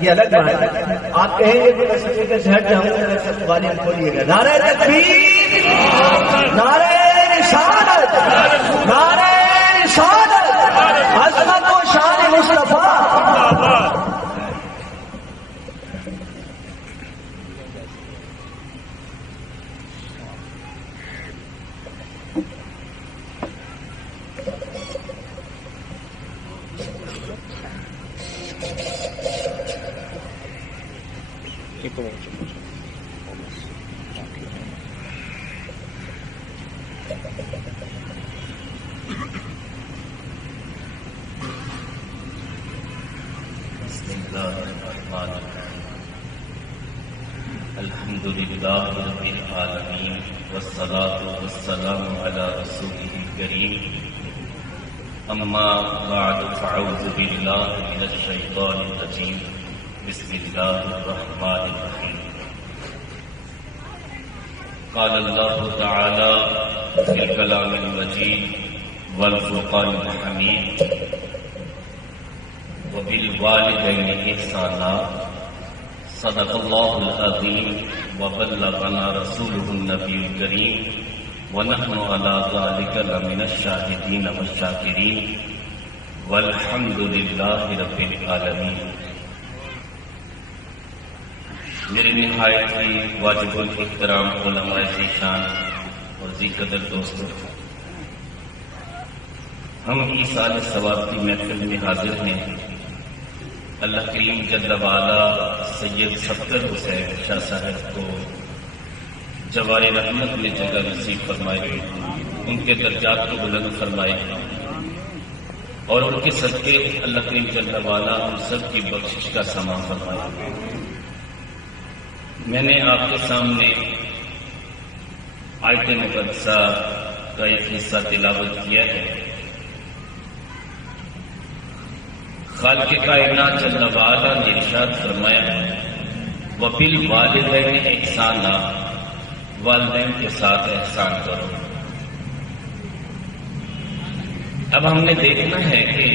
یہ الگ بات ہے. آپ کہیں گے کہ میں سپیکر سے ہٹ جاؤں گا سب والیوم کھولیے گا. نعرہ تکبیر، نعرہ رسالت، نعرہ رسالت، عظمت و شان مصطفیٰ. الحمد للہ رب العالمین والصلاة والسلام علی رسولہ الکریم. اما بعد فاعوذ باللہ من الشیطان الرجیم. بسم اللہ الرحمن الرحیم. قال اللہ تعالی فی الکلام المجید والفرقان الحمید وبالوالدین احسانا. صدق اللہ العظیم وبلغنا رسولہ النبی الکریم ونحن علی ذلک لمن الشاہدین والشاکرین والحمد للہ رب العالمین. میرے نہایت ہی واجب الاحترام علماء ذیشان اور ذی قدر دوستوں، ہم ایصال ثواب کی محفل میں حاضر ہیں. اللہ کریم جل وعلا سید صفدر حسین شاہ صاحب کو جوار رحمت میں جگہ نصیب فرمائے، ان کے درجات کو بلند فرمائے اور ان کے صدقے اللہ کریم جل وعلا ہم سب کی بخشش کا سامان فرمائے. میں نے آپ کے سامنے آیت مقدسہ کا ایک حصہ تلاوت کیا ہے. خالق کائنات جل وعلا نے ارشاد فرمایا وبالوالدین احسانا، والدین کے ساتھ احسان کرو. اب ہم نے دیکھنا ہے کہ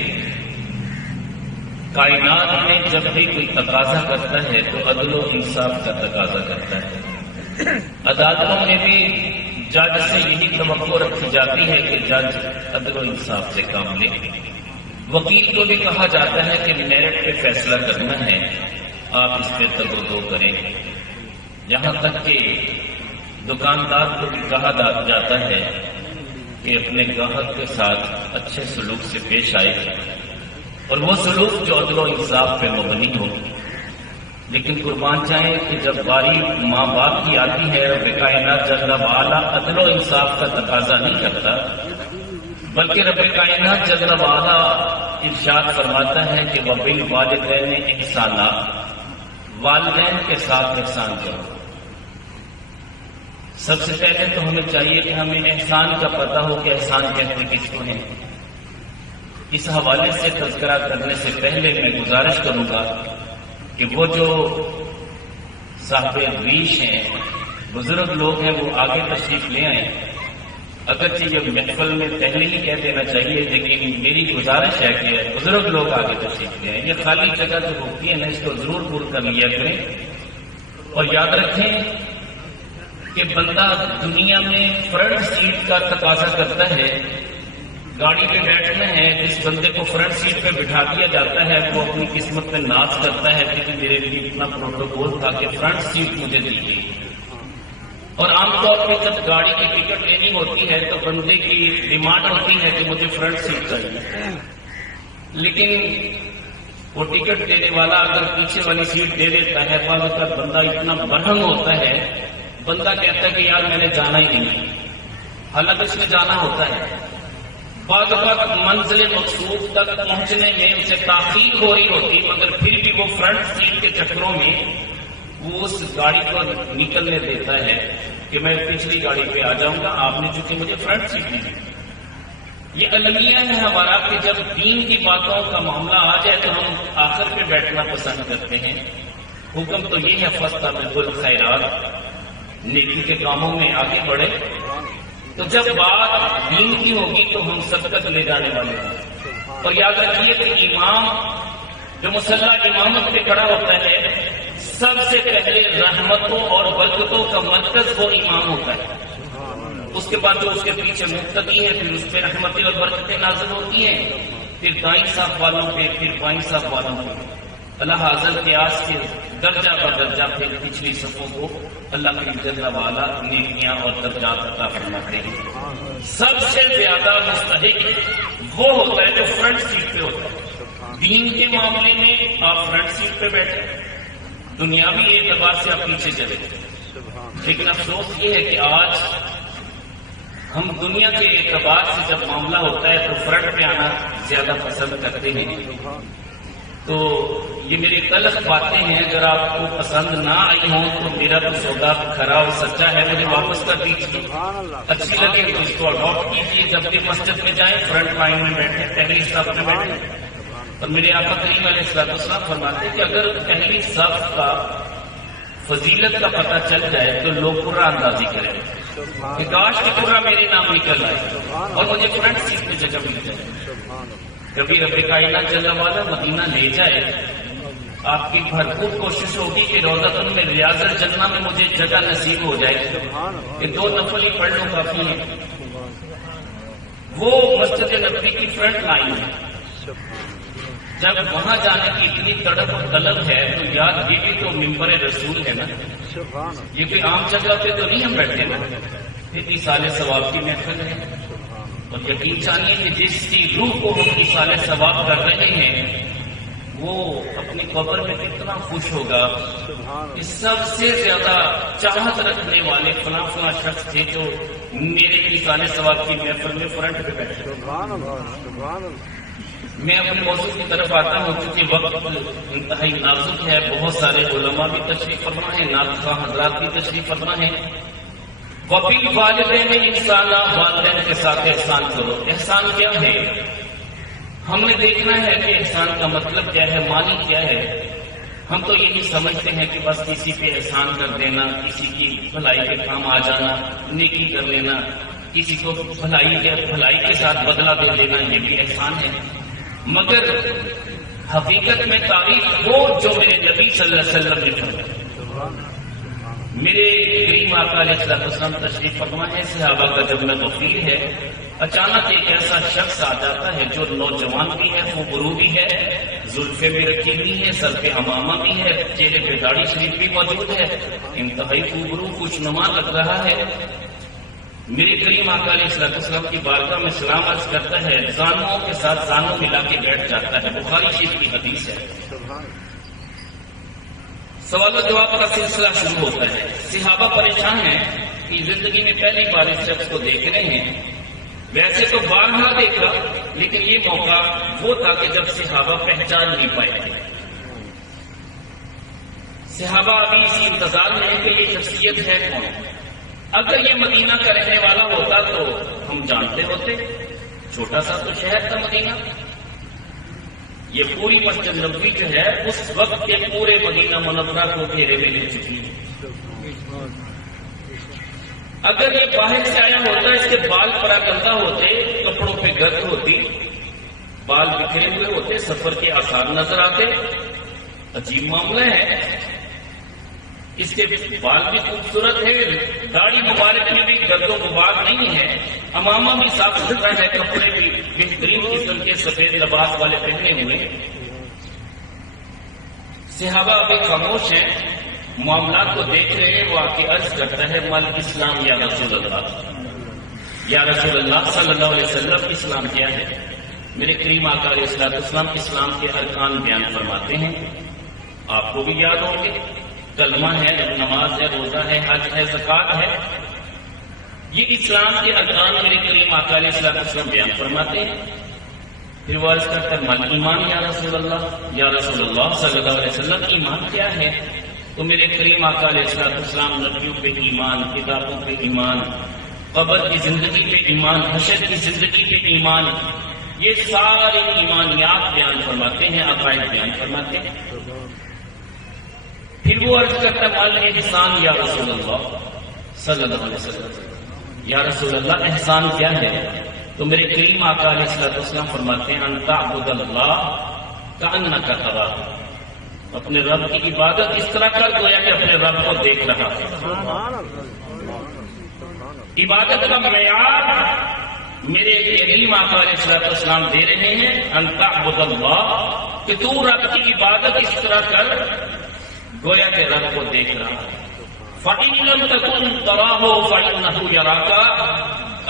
کائنات میں جب بھی کوئی تقاضا کرتا ہے تو عدل و انصاف کا تقاضا کرتا ہے. عدالتوں میں بھی جج سے یہی توقع رکھی جاتی ہے کہ جج عدل و انصاف سے کام لے. وکیل کو بھی کہا جاتا ہے کہ میرٹ پہ فیصلہ کرنا ہے، آپ اس پہ تگ و کریں. یہاں تک کہ دکاندار کو بھی کہا جاتا ہے کہ اپنے گاہک کے ساتھ اچھے سلوک سے پیش آئے اور وہ سلوک جو عدل و انصاف پہ مبنی ہو. لیکن قربان چاہیں کہ جب باری ماں باپ کی آتی ہے رب کائنات جل وعلا عدل و انصاف کا تقاضا نہیں کرتا، بلکہ رب کائنات جل وعلا ارشاد فرماتا ہے کہ وبالوالدین احسانا، والدین کے ساتھ احسان کرو. سب سے پہلے تو ہمیں چاہیے کہ ہمیں احسان کا پتہ ہو کہ احسان کہتے کس کو ہیں. اس حوالے سے تذکرہ کرنے سے پہلے میں گزارش کروں گا کہ وہ جو صاحب ریش ہیں، بزرگ لوگ ہیں، وہ آگے تشریف لے آئیں. اگرچہ یہ محفل میں پہلے ہی کہہ دینا چاہیے، لیکن میری گزارش ہے کہ بزرگ لوگ آگے تشریف لے آئیں. یہ خالی جگہ جو ہوتی ہے نا، اس کو ضرور پور کر لیا کریں. اور یاد رکھیں کہ بندہ دنیا میں فرنٹ سیٹ کا تقاضا کرتا ہے. گاڑی پہ بیٹھنا ہے، جس بندے کو فرنٹ سیٹ پہ بٹھا دیا جاتا ہے وہ اپنی قسمت میں ناز کرتا ہے کہ میرے لیے اتنا پروٹوکول تھا کہ فرنٹ سیٹ مجھے دی گئی. اور عام طور پہ جب گاڑی کی ٹکٹ لینی ہوتی ہے تو بندے کی ڈیمانڈ ہوتی ہے کہ مجھے فرنٹ سیٹ چاہیے. لیکن وہ ٹکٹ دینے والا اگر پیچھے والی سیٹ دے دیتا ہے، بعض اوقات بندہ اتنا برہم ہوتا ہے، بندہ کہتا ہے کہ یار میں نے جانا ہی نہیں، حالانکہ اس میں جانا ہوتا ہے. بعض اوقات منزل مقصود تک پہنچنے میں اسے تاخیر ہو رہی ہوتی، مگر پھر بھی وہ فرنٹ سیٹ کے چکروں میں وہ اس گاڑی کو نکلنے دیتا ہے کہ میں پچھلی گاڑی پہ آ جاؤں گا، آپ نے چونکہ مجھے فرنٹ سیٹ نہیں دی. یہ المیہ ہے ہمارا کہ جب دین کی باتوں کا معاملہ آ جائے تو ہم آخر پہ بیٹھنا پسند کرتے ہیں. حکم تو یہ ہے فاستبقوا الخیرات، نیکی کے کاموں میں آگے بڑھے. تو جب بات دین کی ہوگی تو ہم سب تک لے جانے والے ہیں. اور یاد رکھیے کہ امام جو مصلی امامت پہ کھڑا ہوتا ہے سب سے پہلے رحمتوں اور برکتوں کا مرکز وہ امام ہوتا ہے. اس کے بعد جو اس کے پیچھے مقتدی ہے پھر اس پہ رحمتیں اور برکتیں نازل ہوتی ہیں، پھر دائیں صاف والوں پہ، پھر بائیں صاف والوں پہ. اللہ حضرت قیاس کے درجہ پر درجہ پھر پچھلی صفوں کو اللہ کے جل والا نیکیاں اور درجات عطا فرماتے ہیں. سب سے زیادہ مستحق وہ ہوتا ہے جو فرنٹ سیٹ پہ ہوتا ہے. دین کے معاملے میں آپ فرنٹ سیٹ پہ بیٹھے، دنیاوی اعتبار سے آپ پیچھے چلے. لیکن افسوس یہ ہے کہ آج ہم دنیا کے اعتبار سے جب معاملہ ہوتا ہے تو فرنٹ پہ آنا زیادہ پسند کرتے ہیں. تو یہ میری تلخ باتیں ہیں، اگر آپ کو پسند نہ آئی ہوں تو میرا تو سودا کھرا اور سچا ہے، مجھے واپس کر دیجیے. اچھی لگے تو اس کو اڈاپٹ کیجیے. جب بھی مسجد میں جائیں فرنٹ لائن میں بیٹھے، پہلی صف میں بیٹھے. اور میرے آقا کریم علیہ السلام فرماتے ہیں کہ اگر پہلی صف کا فضیلت کا پتہ چل جائے تو لوگ پورا اندازی کریں کہ کاش کہ پورا میرے نام نکل آئے اور مجھے فرنٹ سیٹ پہ جگہ مل جائے. کبھی رب کائنات جل والا مدینہ لے جائے، آپ کی بھرپور کوشش ہوگی کہ روضۃ میں ریاض الجنہ میں مجھے جگہ نصیب ہو جائے کہ 2 نفل ہی پڑھ لوں کافی ہے. وہ مسجد نبوی کی فرنٹ لائن ہے. جب وہاں جانے کی اتنی تڑپ اور طلب ہے تو یاد یہ بھی تو ممبر رسول ہے نا، یہ کوئی عام جگہ پہ تو نہیں ہم بیٹھے نا. اتنی سال ثواب کی محفل ہے اور یقین جانیے کہ جس کی روح کو ہم ایصال ثواب کر رہے ہیں وہ اپنی قبر میں کتنا خوش ہوگا کہ سب سے زیادہ چاہت رکھنے والے فلاں فلاں شخص تھے جو میرے ایصال ثواب کی محفل میں فرنٹ پہ بیٹھے. میں اپنے موضوع کی طرف آتا ہوں کیونکہ وقت انتہائی نازک ہے. بہت سارے علماء بھی تشریف فرما ہیں، ناطق حضرات بھی تشریف فرما ہیں. وبال والدین انسانا، والدین کے ساتھ احسان کرو. احسان کیا ہے؟ ہم نے دیکھنا ہے کہ احسان کا مطلب کیا ہے، معنی کیا ہے. ہم تو یہی سمجھتے ہیں کہ بس کسی پہ احسان کر دینا، کسی کی بھلائی کے کام آ جانا، نیکی کر لینا، کسی کو بھلائی کے ساتھ بدلہ دے دینا، یہ بھی احسان ہے. مگر حقیقت میں تعریف وہ جو میرے نبی صلی اللہ علیہ وسلم نے فرمایا. میرے کریم آقا علیہ السلام تشریف فرما ہے. صحابہ کا جب میں غفیر ہے، اچانک ایک ایسا شخص آ جاتا ہے جو نوجوان بھی ہے، خوبرو بھی ہے، زلفیں بھی رکھی ہوئی ہیں، سر پہ امامہ بھی ہے، چہرے پہ داڑھی شریف بھی موجود ہے، انتہائی خوبرو خوش نما لگ رہا ہے. میرے کریم آقا علیہ السلام کی بارگاہ میں سلام عرض کرتا ہے، زانوں کے ساتھ زانوں ملا کے بیٹھ جاتا ہے. بخاری شریف کی حدیث ہے. سوال و جواب کا سلسلہ شروع ہوتا ہے. صحابہ پریشان ہیں کہ زندگی میں پہلی بار اس شخص کو دیکھ رہے ہیں. ویسے تو بارہا دیکھا لیکن یہ موقع وہ تھا کہ جب صحابہ پہچان نہیں پائے تھے. صحابہ ابھی اسی انتظار میں ہے کہ یہ شخصیت ہے کون. اگر یہ مدینہ کا رہنے والا ہوتا تو ہم جانتے ہوتے. چھوٹا سا تو شہر تھا مدینہ. یہ پوری مسجد نبوی جو ہے اس وقت کے پورے مدینہ منورہ کو گھیرے میں لے چکی ہے. اگر یہ باہر سے آیا ہوتا، اس کے بال پراگندہ ہوتے، کپڑوں پہ گرد ہوتی، بال بکھرے ہوئے ہوتے، سفر کے آثار نظر آتے. عجیب معاملہ ہے. اس کے بال بھی خوبصورت ہے، داڑھی مبارک میں بھی گرد و غبار نہیں ہے، امامہ بھی صاف ستھرا ہے، کپڑے بھی بہترین قسم کے سفید لباس والے پہنے ہوئے. صحابہ ابھی خاموش ہیں، معاملات کو دیکھ رہے ہیں. وہ آ کے عرض کرتا ہے، مل اسلام یا رسول اللہ، یا رسول اللہ صلی اللہ علیہ وسلم، اسلام کیا ہے؟ میرے کریم آقا علیہ السلام اسلام کے ارکان بیان فرماتے ہیں. آپ کو بھی یاد ہوں گے. کلمہ ہے، نماز ہے، روزہ ہے، حج ہے، زکات ہے. یہ اسلام کے ارکان میرے کریم آقا علیہ السلام بیان فرماتے ہیں. پھر وہ عرض کرتا ہے، من ایمان یا رسول اللہ، یا رسول اللہ صلی اللہ علیہ وسلم، ایمان کیا ہے؟ تو میرے کریم آقا علیہ السلام نبیوں پہ ایمان، کتابوں پہ ایمان، قبر کی زندگی پہ ایمان، حشر کی زندگی پہ ایمان، یہ سارے ایمانیات بیان فرماتے ہیں، عقائد بیان فرماتے ہیں. پھر وہ عرض کرتا ہے، مال احسان یا رسول اللہ صلی اللہ علیہ وسلم، یا رسول اللہ احسان کیا ہے؟ تو میرے کریم آقا علیہ السلام فرماتے ہیں، ان تعبد اللہ کأنک تراہ، اپنے رب کی عبادت اس طرح کر گویا کہ اپنے رب کو دیکھ رہا ہے۔ عبادت کا معیار میرے کریم آقا علیہ الصلوۃ والسلام دے رہے ہیں، ان تعبد اللہ، کہ تو رب کی عبادت اس طرح کر گویا کہ رب کو دیکھ رہا ہے۔ فَإِن لَّمْ تَكُن تَرَاهُ فَإِنَّهُ يَرَاكَ،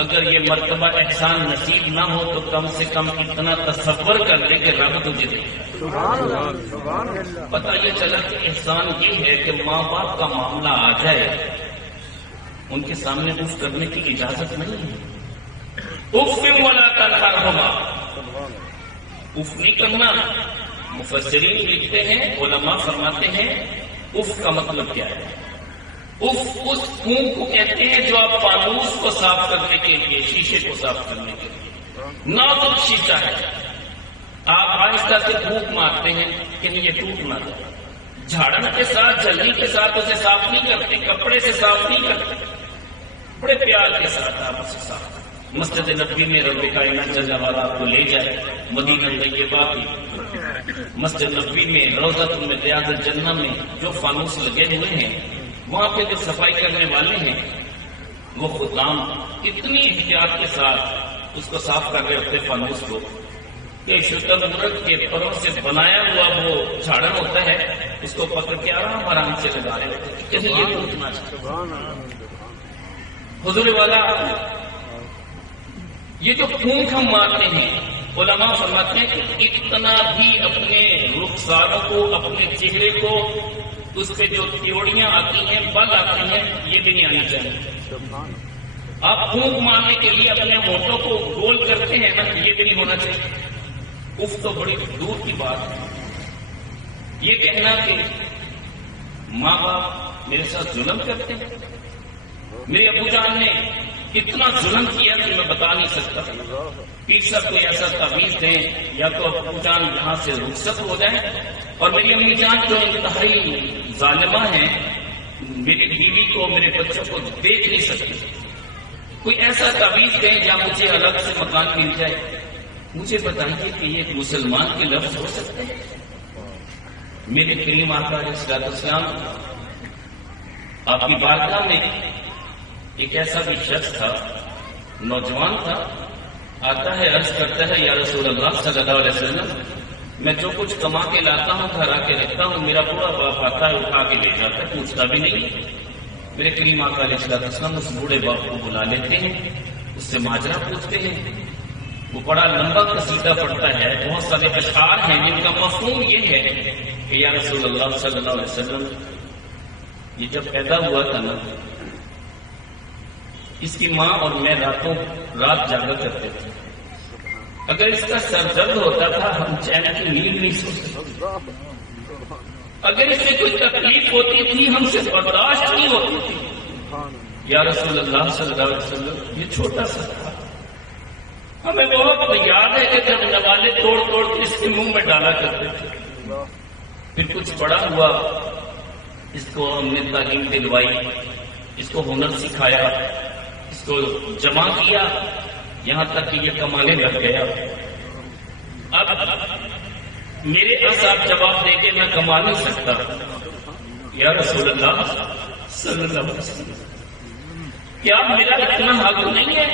اگر یہ مرتبہ احسان نصیب نہ ہو تو کم سے کم اتنا تصور کر لے کہ رب تجھے دیکھ رہا ہے۔ پتہ یہ چلا کہ احسان یہ ہے کہ ماں باپ کا معاملہ آ جائے، ان کے سامنے اف کرنے کی اجازت نہیں ہے۔ اف ولا تنہرہما، اف نہیں کرنا۔ مفسرین لکھتے ہیں، علماء فرماتے ہیں اف کا مطلب کیا ہے؟ اف اس پھونک کو کہتے ہیں جو آپ فانوس کو صاف کرنے کے لیے، شیشے کو صاف کرنے کے لیے، نازک شیشہ ہے، آپ آہستہ سے پھونک مارتے ہیں کہ یہ ٹوٹ نہ جائے۔ جھاڑن کے ساتھ، جلنی کے ساتھ اسے صاف نہیں کرتے، کپڑے سے صاف نہیں کرتے، بڑے پیار کے ساتھ آپ اسے صاف کرتے۔ مسجد نبوی میں رب کائنات جل جلالہ آپ کو لے جائے، مدینہ طیبہ کی مسجد نبوی میں روضۃ من ریاض الجنہ میں جو فانوس لگے ہوئے ہیں، وہاں پہ جو صفائی کرنے والے ہیں وہ خدام اتنی احتیاط کے ساتھ اس کو صاف کر رہے ہوتے فانوس کو کہ شتر مرغ کے پروں سے بنایا ہوا وہ جھاڑن ہوتا ہے، اس کو پکڑ کے آرام آرام سے لگا رہے ہوتے ہیں کہ یہ ٹوٹنا چاہیے۔ حضور والا یہ جو پھونک ہم مارتے ہیں، علماء فرماتے ہیں کہ اتنا بھی اپنے رخساروں کو، اپنے چہرے کو، اس پہ جو تیوڑیاں آتی ہیں، بل آتی ہیں، یہ بھی نہیں آنی چاہیے۔ آپ پھونک مارنے کے لیے اپنے ہونٹوں کو گول کرتے ہیں نا، یہ بھی نہیں ہونا چاہیے۔ اف تو بڑی دور کی بات ہے۔ یہ کہنا کہ ماں باپ میرے ساتھ ظلم کرتے ہیں، میرے ابو جان نے اتنا ظلم کیا کہ میں بتا نہیں سکتا، پیر صاحب کوئی ایسا تعویذ دیں یا تو ابو جان یہاں سے رخصت ہو جائیں، اور میری امی جان جو انتہائی ظالمہ ہیں، میری بیوی کو، میرے بچوں کو دیکھ نہیں سکتی، کوئی ایسا تعویذ دیں یا مجھے الگ سے مکان مل جائے۔ مجھے بتائیے کہ یہ ایک مسلمان کے لفظ ہو سکتے ہیں؟ میرے کریم آقا علیہ الصلوۃ والسلام آپ کی بارگاہ میں ایک ایسا بھی شخص تھا، نوجوان تھا، آتا ہے، عرض کرتا ہے یا رسول اللہ صلی اللہ علیہ وسلم، میں جو کچھ کما کے لاتا ہوں گھر آ کے رکھتا ہوں، میرا پورا باپ آتا ہے اٹھا کے لے جاتا ہے، پوچھتا بھی نہیں۔ میرے کریم آقا علیہ السلام اس بوڑھے باپ کو بلا لیتے ہیں، اس سے ماجرا پوچھتے ہیں۔ وہ بڑا لمبا قصیدہ پڑتا ہے، بہت سارے اشعار ہیں جن کا مفہوم یہ ہے کہ یا رسول اللہ صلی اللہ علیہ وسلم، یہ جب پیدا ہوا تھا نا، اس کی ماں اور میں رات جاگا کرتے تھے، اگر اس کا سر درد ہوتا تھا ہم چین کی نیند نہیں سوتے، اگر اس میں کوئی تکلیف ہوتی تھی ہم سے برداشت نہیں ہوتی تھی۔ یا رسول اللہ صلی اللہ علیہ وسلم، یہ چھوٹا سا تھا، ہمیں بہت یاد ہے کہ جب نوالے توڑ توڑ کے اس کے منہ میں ڈالا کرتے تھے، پھر کچھ بڑا ہوا، اس کو ہم نے تعلیم دلوائی، اس کو ہنر سکھایا، اس کو جمع کیا، یہاں تک کہ یہ کمانے لگ گیا۔ اب میرے پاس آپ جواب دے کے میں کما نہیں سکتا، یا رسول اللہ صلی اللہ علیہ وسلم، کیا میرا اتنا حق نہیں ہے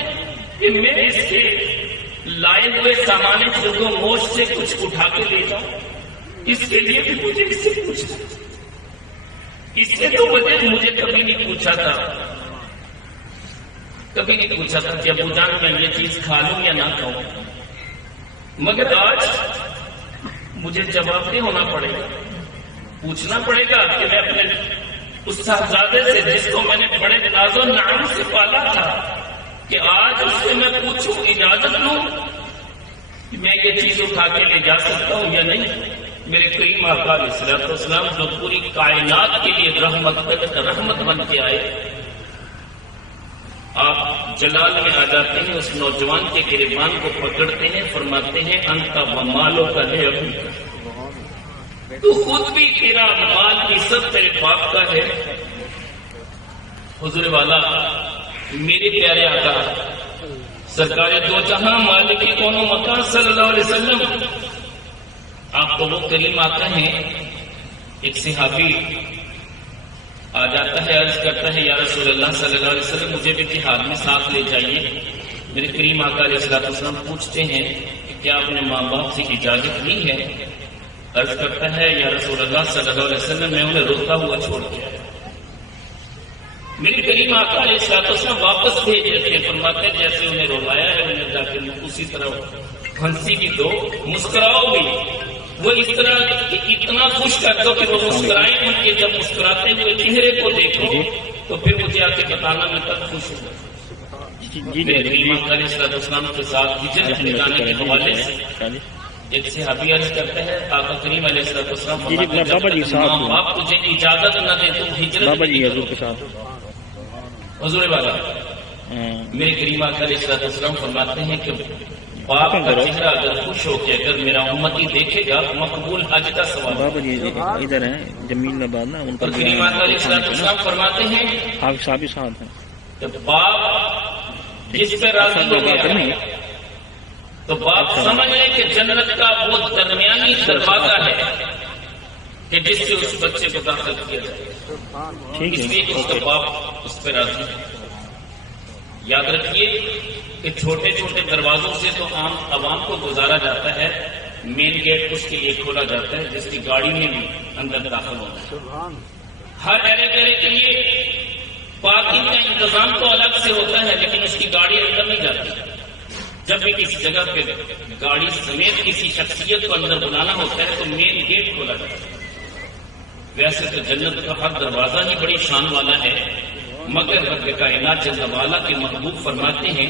کہ میں اس کے لائے ہوئے سامان خردو موش سے کچھ اٹھا کے لے جاؤں؟ اس کے لیے بھی مجھے اس سے پوچھا، اس سے تو مجھے کبھی نہیں پوچھا تھا، کبھی نہیں پوچھا تھا کہ ابو جان میں یہ چیز کھا لوں یا نہ کھاؤں، مگر آج مجھے جواب دہ ہونا پڑے گا، پوچھنا پڑے گا کہ میں اپنے اس صاحبزادے سے جس کو میں نے بڑے ناز و نعم سے پالا تھا، کہ آج اس سے میں پوچھوں، اجازت لوں کہ میں یہ چیز اٹھا کے لے جا سکتا ہوں یا نہیں۔ میرے کریم آقا علیہ الصلوۃ والسلام جو پوری کائنات کے لیے رحمت بن کے آئے، آپ جلال میں آ جاتے ہیں، اس نوجوان کے گریبان کو پکڑتے ہیں، فرماتے ہیں انت و مالو کا ہے، تو خود بھی تیرا مال بھی سب تیرے باپ کا ہے۔ حضور والا میرے پیارے آقا سرکار دو جہاں مالک کونو مکان صلی اللہ علیہ وسلم آپ کو وہ کریم آتا ہے، ایک صحابی آ جاتا ہے، عرض کرتا ہے یا رسول اللہ صلی اللہ علیہ وسلم مجھے بھی جہاد میں ساتھ لے جائیے۔ میرے کریم آقا علیہ السلام پوچھتے ہیں کہ کیا آپ نے ماں باپ سے اجازت لی ہے؟ عرض کرتا ہے یا رسول اللہ صلی اللہ علیہ وسلم میں انہیں روتا ہوا چھوڑ دیا۔ میرے کریم آقا علیہ السلام واپس بھیج دیتے ہیں، فرماتے ہیں جیسے انہیں رلایا ہے انہیں جا کے اسی طرح پھنسی بھی دو، مسکراؤ بھی، وہ اس طرح اتنا خوش کر دو کہ وہ مسکرائیں، ان کے جب مسکراتے ہوئے چہرے کو دیکھو تو پھر مجھے آ کے بتانا میں تب خوش ہوں۔ میرے کریم آقا علیہ السلام کے ساتھ ہجرت میں جانے کے حوالے سے ایک صحابی عرض کرتا ہے آقا کریم علیہ السلام فرماتے ہیں جب ماں باپ تجھے اجازت نہ دے تو ہجرت حضور کے ساتھ حضور والا میرے کریم آقا علیہ السلام فرماتے ہیں کہ باپ کا چہرہ اگر خوش ہو کے اگر میرا امتی دیکھے گا مقبول حج کا ثواب ادھر ہے جمیل آباد نا ان پر کریم آقا علیہ السلام فرماتے ہیں آپ صاحب ساتھ ہیں جب باپ جس پہ راضی ہو گیا تو باپ سمجھ لیں کہ جنت کا وہ درمیانی دروازہ ہے کہ جس سے اس بچے کو داخل کیا جائے، اس لیے اس کا باپ اس پہ راضی ہے۔ یاد رکھیے کہ چھوٹے چھوٹے دروازوں سے تو عام عوام کو گزارا جاتا ہے، مین گیٹ اس کے لیے کھولا جاتا ہے جس کی گاڑی میں بھی اندر داخل ہونا ہے۔ ہر ایرے گیرے کے لیے پارکنگ کا انتظام تو الگ سے ہوتا ہے لیکن اس کی گاڑی اندر نہیں جاتی۔ جب بھی کسی جگہ پہ گاڑی سمیت کسی شخصیت کو اندر بنانا ہوتا ہے تو مین گیٹ کھولا جاتا ہے۔ ویسے تو جنت کا ہر دروازہ ہی بڑی شان والا ہے، مگر رب کائنات جل وعلا کے محبوب فرماتے ہیں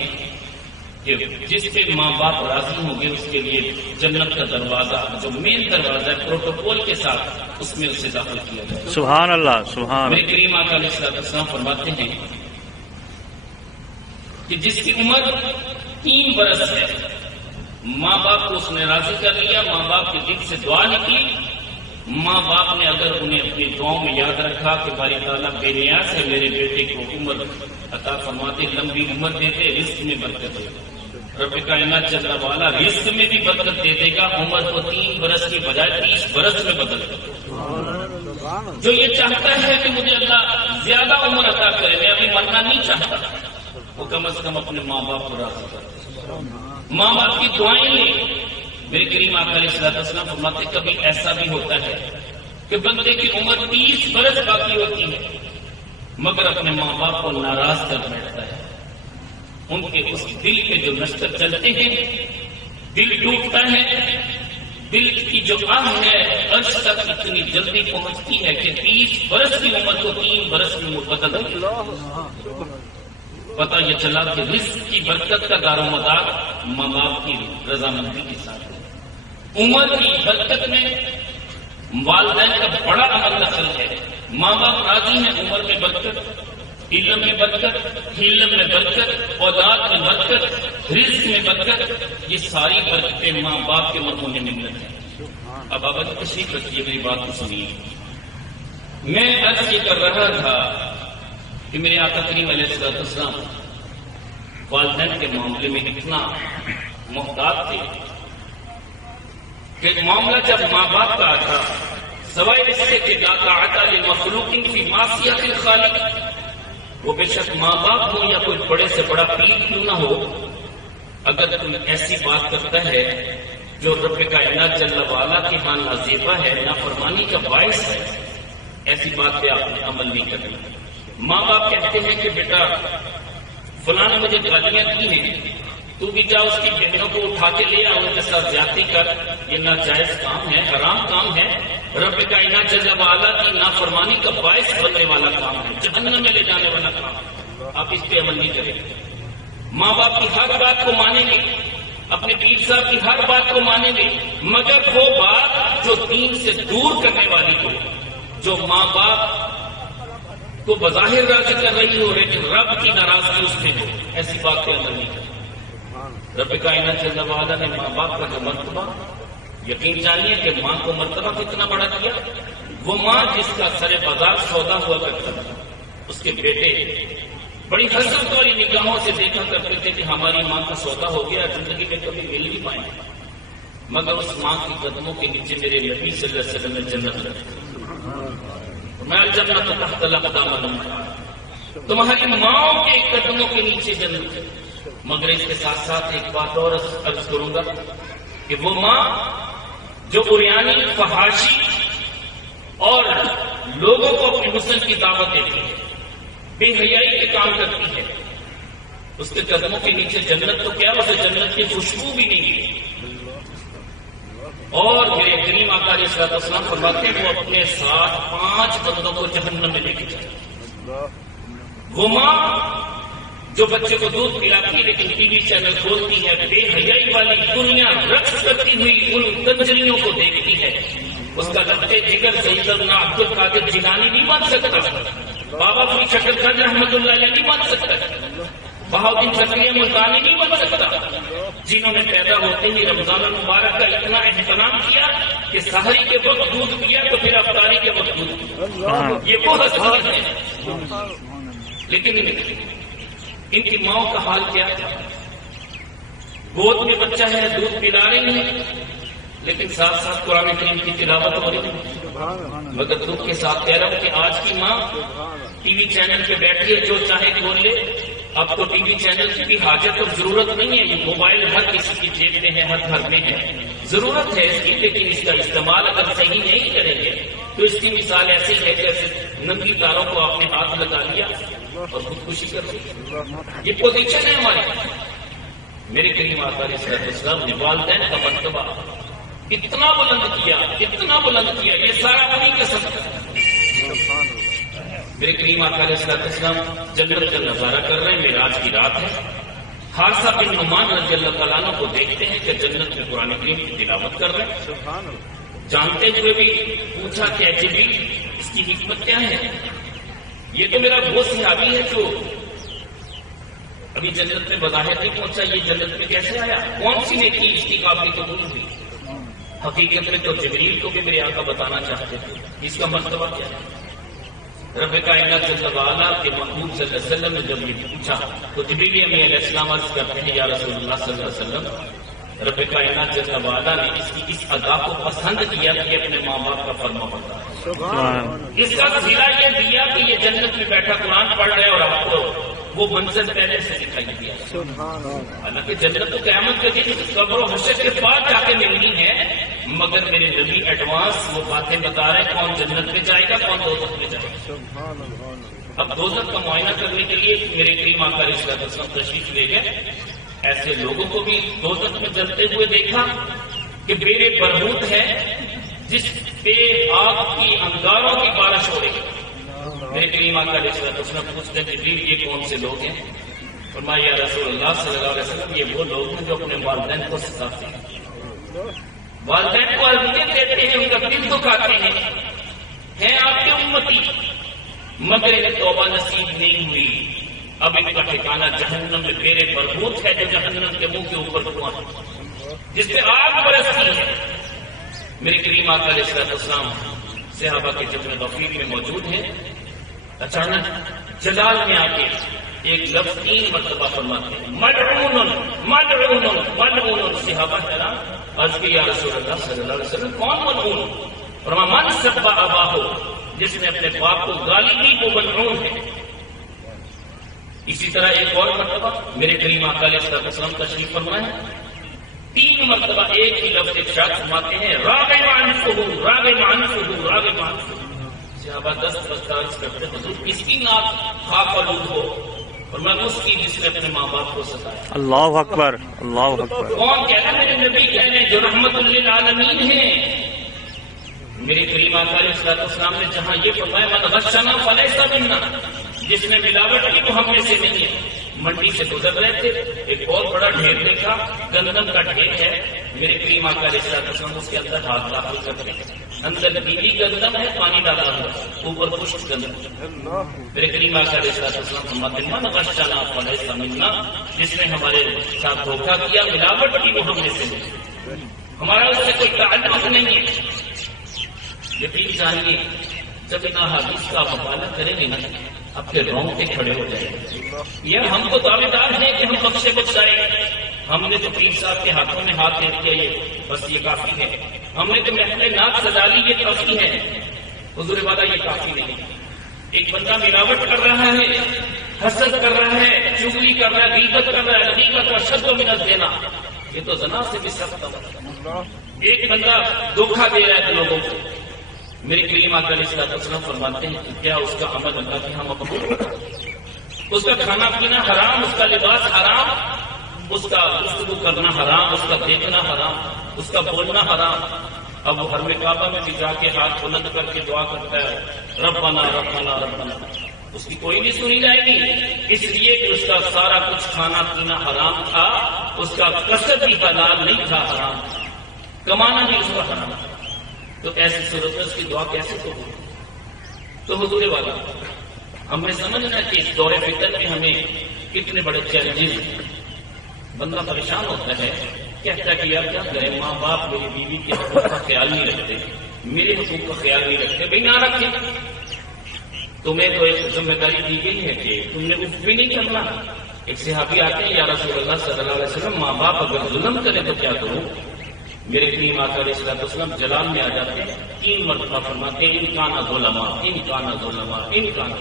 کہ جس پہ ماں باپ راضی ہوں گے اس کے لیے جنت کا دروازہ جو مین دروازہ ہے پروٹوکول کے ساتھ اس میں اسے داخل کیا جائے۔ سبحان اللہ سبحان میرے کریم آقا علیہ السلام فرماتے ہیں کہ جس کی عمر 3 برس ہے، ماں باپ کو اس نے راضی کر لیا، ماں باپ کے دل سے دعا نکلی، ماں باپ نے اگر انہیں اپنی دعاؤں میں یاد رکھا کہ باری تعالیٰ بے نیاز ہے میرے بیٹے کو عمر عطا فرماتے، لمبی عمر دیتے، رزق میں برکت دے، رب کائنات جل وعلا رزق میں بھی برکت دے دے گا، عمر کو 3 برس کی بجائے 30 برس میں بدل دے گا۔ جو یہ چاہتا ہے کہ مجھے اللہ زیادہ عمر عطا کرے، میں ابھی مرنا نہیں چاہتا، وہ کم از کم اپنے ماں باپ کو راضی کرے، ماں باپ کی دعائیں لیں۔ میرے کریم آقا علیہ السلام فرماتے کبھی ایسا بھی ہوتا ہے کہ بندے کی عمر 30 برس باقی ہوتی ہے مگر اپنے ماں باپ کو ناراض کر بیٹھتا ہے، ان کے اس دل پہ جو نشتر چلتے ہیں دل ٹوٹتا ہے، دل کی جو آہ ہے عرش تک اتنی جلدی پہنچتی ہے کہ 30 برس کی عمر کو 3 برس میں بدل دے۔ پتہ یہ چلا کہ رزق کی برکت کا دار و مدار ماں باپ کی رضامندی کے ساتھ ہے۔ عمر کی برکت میں والدین کا بڑا اہم دخل ہے، ماں باپ راضی ہیں عمر میں برکت، علم میں برکت، حلم میں برکت، اولاد میں برکت، رزق میں برکت، یہ ساری برکتیں ماں باپ کے مرہون منت ہیں۔ اب بابا جی تشریف رکھیے، میری بات کو سنیے۔ میں عرض یہ کر رہا تھا کہ میرے آقا کریم علیہ السلام والدین کے معاملے میں اتنا محتاط تھے کہ معاملہ جب ماں باپ کا آتا سوائے اس سے کہ لا طاعت لمخلوق فی معصیت الخالق، وہ بے شک ماں باپ ہو یا کوئی بڑے سے بڑا پیر کیوں نہ ہو، اگر کوئی ایسی بات کرتا ہے جو رب کائنات جل وعلا کے ہاں نازیبا ہے، نافرمانی کا باعث ہے، ایسی بات پہ آپ نے عمل نہیں کرنا۔ ماں باپ کہتے ہیں کہ بیٹا فلاں نے مجھے گالیاں دی ہیں، تو بھی جا اس کی بہنوں کو اٹھا کے لے آ، ان کے ساتھ زیادتی کر، یہ ناجائز کام ہے، حرام کام ہے، رب کائنات جل وعلا کی نافرمانی کا باعث بننے والا کام ہے، جہنم میں لے جانے والا کام ہے، آپ اس پہ عمل نہیں کریں۔ ماں باپ کی ہر بات کو مانیں گے، اپنے پیر صاحب کی ہر بات کو مانیں گے، مگر وہ بات جو دین سے دور کرنے والی ہو، جو ماں باپ کو بظاہر راضی کر رہی ہو لیکن رب کی ناراضگی اس میں ہو، ایسی بات پہ عمل نہیں کریں۔ رب کائنات جل وعلا نے ماں باپ کا جو مرتبہ، یقین جانیے کہ ماں کو مرتبہ کتنا بڑا دیا، وہ ماں جس کا سر بازار سودا ہوا کرتا تھا، اس کے بیٹے بڑی حسرت والی نگاہوں سے دیکھا کرتے تھے کہ ہماری ماں کا سودا ہو گیا، زندگی میں کبھی مل نہیں پائیں، مگر اس ماں کے قدموں کے نیچے میرے نبی صلی اللہ علیہ وسلم نے جنت رکھی. میں الجنت تحت الاقدام الامہات، تمہاری ماؤں کے قدموں کے نیچے جنت ہے. مگر اس کے ساتھ ساتھ ایک بات اور عرض کروں گا کہ وہ ماں جو عریانی، فحاشی اور لوگوں کو اپنے حسن کی دعوت دیتی ہے، بے حیائی کے کام کرتی ہے، اس کے قدموں کے نیچے جنت تو کیا، اسے جنت کی خوشبو بھی نہیں ملی. اور میرے کریم آقا علیہ الصلوۃ والسلام فرماتے ہیں وہ اپنے ساتھ 5 بندوں کو جہنم میں لے کے جائے. وہ ماں جو بچے کو دودھ پلاتی ہے لیکن ٹی وی چینل کھولتی ہے، بے حیائی والی دنیا رقص کرتی ہوئی ان کنجریوں کو دیکھتی ہے، اس کا لگتے جگر سیدنا عبد القادر جیلانی نہیں مان سکتا، بابا فرید شکر گنج رحمۃ اللہ علیہ نہیں مان سکتا، بہاؤدین زکریا ملتانی نہیں بن سکتا، جنہوں نے پیدا ہوتے ہی رمضان المبارک کا اتنا اہتمام کیا کہ سحری کے وقت دودھ پیا تو پھر افطاری کے وقت دودھ پیا. یہ وہ حسنیت ہے. لیکن ان کی ماؤں کا حال کیا تھا؟ گود میں بچہ ہے، دودھ پلا رہی ہیں، لیکن ساتھ ساتھ قرآن کریم کی تلاوت ہو رہی ہے. مگر دکھ کے ساتھ کہہ رہا ہوں کہ آج کی ماں ٹی وی چینل پہ بیٹھی ہے، جو چاہے کھول لے. اب تو ٹی وی چینل کی بھی حاجت اور ضرورت نہیں ہے، یہ موبائل ہر کسی کی جیب میں ہے، ہر گھر میں ہے. ضرورت ہے اس کی، لیکن اس کا استعمال اگر صحیح نہیں کریں گے تو اس کی مثال ایسی ہے جیسے ننگی تاروں کو آپ نے ہاتھ لگا لیا اور خودکشی کر لی. یہ پوزیشن ہے ہماری. میرے کریم آقا علیہ السلام نے والدین کا مرتبہ اتنا بلند کیا، اتنا بلند کیا، یہ سارا انہیں کے سبب ہے. میرے کریم آقا علیہ السلام جنت کا نظارہ کر رہے ہیں، معراج کی رات ہے. حارثہ بن نعمان رضی اللہ تعالیٰ عنہ کو دیکھتے ہیں کہ جنت میں قرآن کریم کی تلاوت کر رہے ہیں. جانتے ہوئے بھی پوچھا کہ اے جبریل اس کی حکمت کیا ہے؟ یہ تو میرا وہ صحابی ہے جو ابھی جنت میں بظاہر نہیں پہنچا، یہ جنت میں کیسے آیا؟ کون سی نیکی اس کی قابل قبول ہوئی؟ حقیقت میں تو جبریل کو بھی میرے آقا بتانا چاہتے تھے اس کا مرتبہ کیا ہے. رب کائنات جل وعلا کے محبوب صلی اللہ علیہ وسلم نے جب یہ پوچھا تو جبریل امین علیہ السلام عرض کرتے ہیں یا رسول اللہ صلی اللہ علیہ وسلم، رب کائنات جل وعلا نے اس کی اس ادا کو پسند کیا کہ اپنے ماں باپ کا فرما بردار. اس کا صلہ یہ دیا کہ یہ جنت میں بیٹھا قرآن پڑھ رہے اور آپ کو وہ منظر پہلے سے دکھائی دیا. حالانکہ جنت تو قیامت کے دن قبر و حشر کے بعد جا کے ملنی ہے، مگر میرے نبی ایڈوانس وہ باتیں بتا رہے ہیں کون جنت میں جائے گا، کون دوزخ میں جائے گا. اب دوزخ کا معائنہ کرنے کے لیے میرے کریم آقا علیہ السلام تشریف لے گئے. ایسے لوگوں کو بھی دوزخ میں جلتے ہوئے دیکھا کہ بے برہوت ہے جس پہ آگ کی انگاروں کی بارش ہو رہی ہے. میرے کریم آقا علیہ السلام پوچھتے ہیں جبریل یہ کون سے لوگ ہیں؟ فرمایا یا رسول اللہ صلی اللہ علیہ وسلم یہ وہ لوگ ہیں جو اپنے والدین کو ستاتے ہیں، والدین کو اذیت دیتے ہیں، ان کا دل دکھاتے ہیں آپ کے امتی، مگر انہیں توبہ نصیب نہیں ہوئی. اب ان کا ٹھکانہ جہنم میں بیرے بربوت ہے جو جہنم کے منہ کے اوپر دھواں ہے جس پہ آگ برستی ہے. میرے کریم آقا علیہ السلام صحابہ کے جبر غفیر میں موجود ہیں. اچانک جلال میں آ کے ایک لفظ 3 مرتبہ فرماتے ہیں ملعون ملعون ملعون. صحابہ کرام عرض کی یا رسول اللہ صلی اللہ علیہ وسلم کون ملعون؟ فرمایا من سب اباہ، جس نے اپنے باپ کو گالی دی وہ ملعون ہے. اسی طرح ایک اور مرتبہ میرے کریم آقا علیہ السلام تشریف فرمائے 3 مرتبہ ایک ہی لفظ ارشاد فرماتے ہیں راغب عنفہ راغب عنفہ راغب عنفہ. صحابہ دست عرض کرتے حضور کس کی ناک خاک آلود ہو؟ اور میں اس کی جس نے اپنے ماں باپ کو ستایا. اللہ اکبر اللہ اکبر. کون کہتا ہے؟ میرے نبی کہہ رہے ہیں جو رحمت للعالمین ہیں. میرے کریم آقا علیہ السلام نے جہاں یہ فرمایا من غشنا فلیس منا، جس نے ملاوٹ کی وہ ہم میں سے نہیں ہے. منڈی سے گزر رہے تھے، ایک بہت بڑا ڈھیر دیکھا، گندم کا ڈھیر ہے. میرے کریم آقا علیہ السلام اس کے اندر ہاتھ داخل کرتے ہیں، اندر نیلی گندم ہے، پانی ڈالا ہوا، اوپر خشک گندم. میرے کریم آقا علیہ السلام فرماتے ہیں من غشنا فلیس منا، جس نے ہمارے ساتھ دھوکہ کیا، ملاوٹ کی وہ ہم میں سے نہیں، ہمارا اس سے کوئی تعلق نہیں ہے. یقین جانیے جب ان احادیث کا مطالعہ کریں گے نا آپ کے رونگٹے کھڑے ہو جائیں گے. یہ ہم کو دعوے دار ہیں کہ ہم بخشے بخشائے، ہم نے تو پیر صاحب کے ہاتھوں میں ہاتھ دے دیا، یہ بس یہ کافی ہے. ہم نے تو محفل ناک سجا لی، یہ کافی ہے. حضور والا یہ کافی نہیں. ایک بندہ ملاوٹ کر رہا ہے، حسد کر رہا ہے، چغلی کر رہا ہے، غیبت کر رہا ہے، حقیقت و شد و من الزنا، یہ تو زنا سے بھی سخت ہے. ایک بندہ دھوکہ دے رہا ہے لوگوں کو. میرے کریم آقا علیہ الصلوۃ والسلام فرماتے ہیں کہ کیا اس کا عمل اللہ کے ہاں مقبول؟ اس کا کھانا پینا حرام، اس کا لباس حرام، اس کا گفتگو کرنا حرام، اس کا دیکھنا حرام، اس کا بولنا حرام. اب وہ حرم کعبہ میں بھی جا کے ہاتھ بلند کر کے دعا کرتا ہے ربنا ربنا ربنا، اس کی کوئی نہیں سنی جائے گی، اس لیے کہ اس کا سارا کچھ کھانا پینا حرام تھا، اس کا کسب بھی حلال نہیں تھا، حرام کمانا بھی اس کا حرام تھا. تو ایسی صورت میں اس کی دعا کیسے ہوگی؟ تو حضور والا ہمیں سمجھنا کہ اس دور فتن میں ہمیں کتنے بڑے چیلنجز ہیں. بندہ پریشان ہوتا ہے، کہتا ہے کہ یار کیا کریں، ماں باپ میری بیوی کے حقوق کا خیال نہیں رکھتے، میرے حقوق کا خیال نہیں رکھتے. بھائی نہ رکھیں، تمہیں تو ایک ذمہ داری دی گئی ہے کہ تم نے کچھ بھی نہیں کرنا. ایک صحابی آتے ہیں، یا رسول اللہ صلی اللہ علیہ وسلم ماں باپ اگر ظلم کریں تو کیا کروں؟ میرے کریم آقا علیہ الصلوۃ والسلام جلال میں آ جاتے ہیں، 3 مرتبہ فرماتے ہیں انکان ظلما انکان ظلما انکان.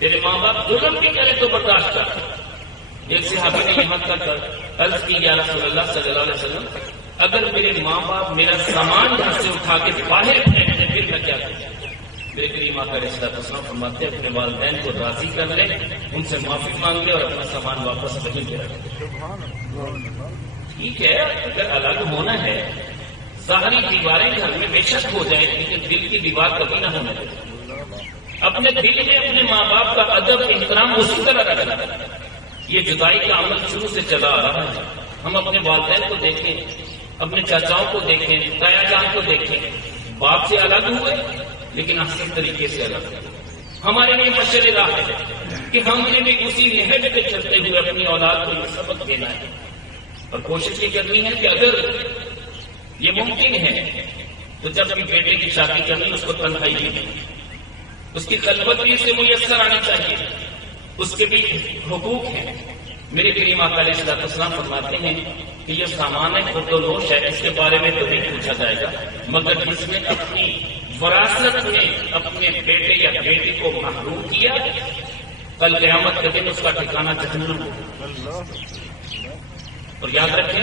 تیرے ماں باپ ظلم بھی کرے تو برداشت کر. ایک صحابی نے یہاں تک عرض کی، یا رسول اللہ صلی اللہ علیہ وسلم اگر میرے ماں باپ میرا سامان گھر سے اٹھا کے باہر پھینک دیں پھر میں کیا کروں؟ میرے کریم آقا علیہ الصلوۃ والسلام فرماتے ہیں اپنے والدین کو راضی کر لیں، ان سے معافی مانگ لیں اور اپنا سامان واپس وہیں پہ رکھ دیں. ٹھیک ہے، اگر الگ ہونا ہے، ظاہری دیواریں گھر میں بے شک ہو جائیں، لیکن دل کی دیوار کبھی نہ ہونے دیں. اپنے دل میں اپنے ماں باپ کا ادب احترام اسی طرح رکھنا. یہ جدائی کا عمل شروع سے چلا آ رہا ہے. ہم اپنے والدین کو دیکھیں، اپنے چاچاؤں کو دیکھیں، تایا جان کو دیکھیں، باپ سے الگ ہوئے لیکن احسن طریقے سے الگ ہوئے. ہمارے لیے مشر راہ ہے کہ ہم نے بھی اسی نہج پہ چلتے ہوئے اپنی اولاد کو یہ سبق دینا ہے، اور کوشش یہ کرنی ہے کہ اگر یہ ممکن ہے تو جب بھی بیٹے کی شادی کرنی اس کو تنہائی بھی نہیں، اس کی خلوت بھی اسے میسر آنی چاہیے، اس کے بھی حقوق ہیں. میرے کریم آقا علیہ الصلوۃ والسلام فرماتے ہیں کہ یہ سامان ہے خود و نوش ہے، اس کے بارے میں تو نہیں پوچھا جائے گا، مگر جس نے اپنی وراثت میں اپنے بیٹے یا بیٹی کو محروم کیا، کل قیامت کے دن اس کا ٹھکانہ جہنم ہوگا. اور یاد رکھیں،